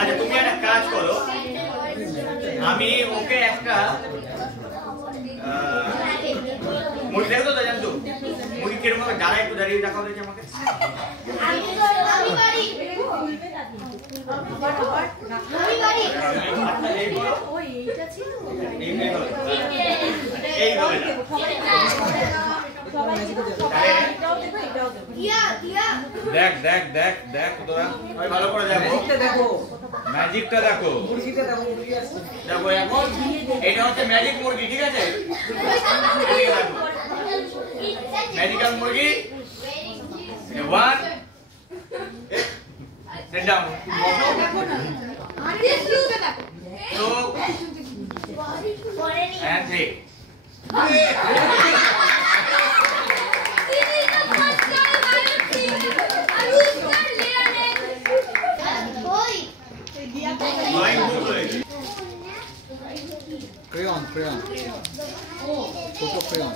আচ্ছা তুমি একটা কাজ করো, আমি ওকে একটা মুড়ি দেখো তো জানতো মুড়ি কিরকম ভাবে দাঁড়ায়, একটু দাঁড়িয়ে দেখাও দেখি আমাকে। দেখ দেখ দেখ দেখ তোরা ভালো করে দেখো, ম্যাজিকটা দেখো, দেখো এখন এটা হচ্ছে ম্যাজিক মুরগি, ঠিক আছে? ম্যাজিক্যাল মুরগি, one set down, two and three. Crayon crayon ছোট ক্রেয়ন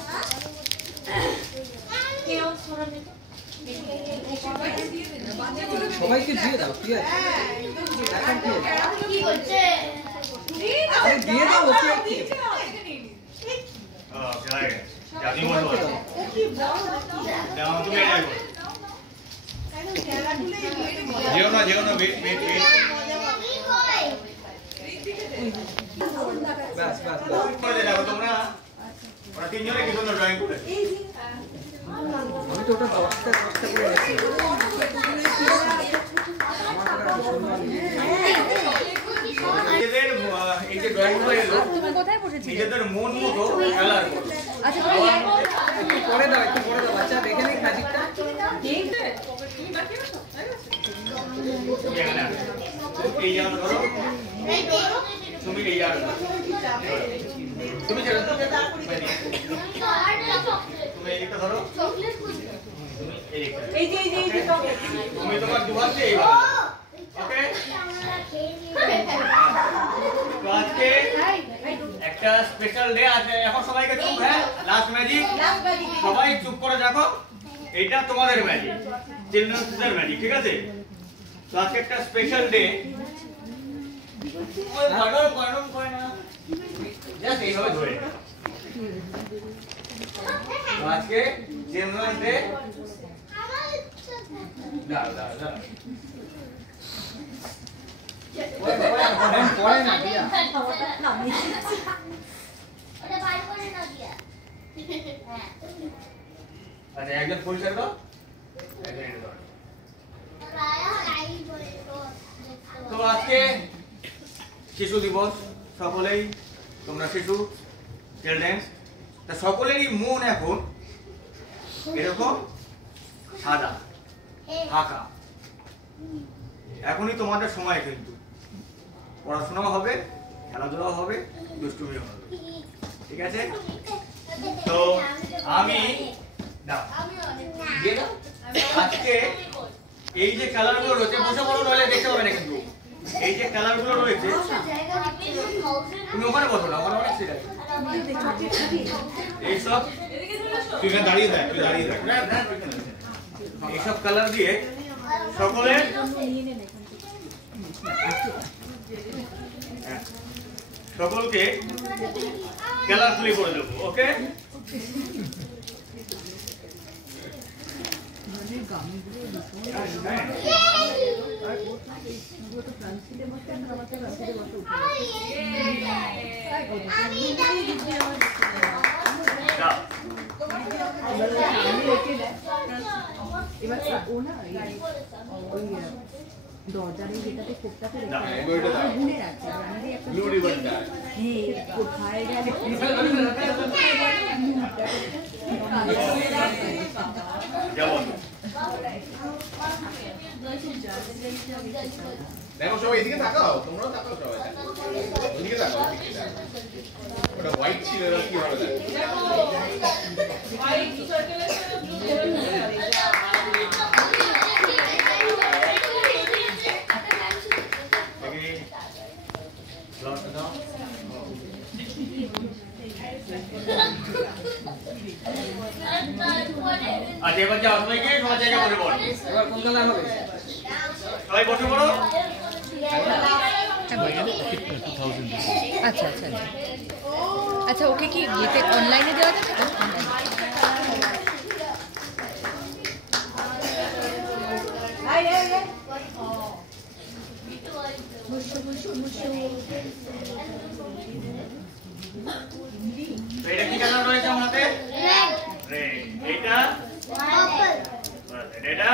সবাইকে দিয়ে দাও, কি আছে দিয়ে দাও, ওকে যেও না যেও না, ওয়েট ওয়েট ওয়েট, বাস বাস করে দেখো তোমরা, ওরা তিনজনে কি সুন্দর ড্রয়িং করে। আমি তো ওটা 10টা করে রেখেছি। নিজেদের এই যে ড্রয়িং গুলো এলো নিজেদের মন মতো কালার করো। আচ্ছা একটু পরে দাও, একটু পরে দাও, বাচ্চা দেখে নেই ম্যাজিকটা। এই জায়গা ধরো, তুমি এই জায়গা ধরো, তুমি এই দিকটা ধরো, তুমি তোমার দুহাত দিয়ে এইভাবে, ওকে? তো আজকে একটা স্পেশাল ডে আছে, এখন সবাইকে চুপ, হ্যাঁ লাস্ট ম্যাজিক, সবাই চুপ করে দেখো, এটা তোমাদের ম্যাজিক, চিলড্রেন্সদের ম্যাজিক, ঠিক আছে? তো আজকে একটা স্পেশাল ডে, ওই ভাড়ার গরম করে না জাস্ট এইভাবে ধরে, তো আজকে চিলড্রেন্স ডে, দাও দাও দাও, পরে না দিয়া আচ্ছা একজন ফুল করে দাও, তো আজকে শিশু দিবস, সকলেই তোমরা শিশু চিলড্রেন্স, তা সকলেরই মন এখন এরকম সাদা ফাঁকা, এখনই তোমাদের সময়, কিন্তু পড়াশোনাও হবে, খেলাধুলাও হবে, দুষ্টুমিও হবে, ঠিক আছে? তো আমি আজকে এই যে কালার গুলো রয়েছে, বসে বড় নইলে দেখতে পাবে না, কিন্তু এই যে কালার গুলো রয়েছে, তুমি ওখানে বসো না, ওখানে অনেক সিট আছে, এইসব তুই দাঁড়িয়ে দেখ, তুই দাঁড়িয়ে দেখ, এইসব কালার দিয়ে সকলে সকলকে কালারফুলি করে দেবো, ওকে? দরজার যেটাতে কোপটা করে গুনে রাখছে, কোথায় গেলে দেখো সবাই এদিকে তাকাও, তোমরাও তাকাও, সবাই এদিকে তাকাও, ওটা হোয়াইট ছিল না, কি ভালো লাগে আচ্ছা এবার যাও সবাইকে সবার জায়গা বসে পড়ো। এবার কোন কালার হবে? সবাই বসে পড়ো। আচ্ছা আচ্ছা আচ্ছা আচ্ছা ওকে কি ইয়েতে অনলাইনে দেওয়া যাবে তো? তো এটা কি কালার রয়েছে আমার হাতে? রেড। এটা এটা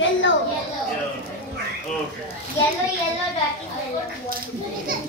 Yellow. ওকে। Yellow, dirty yellow.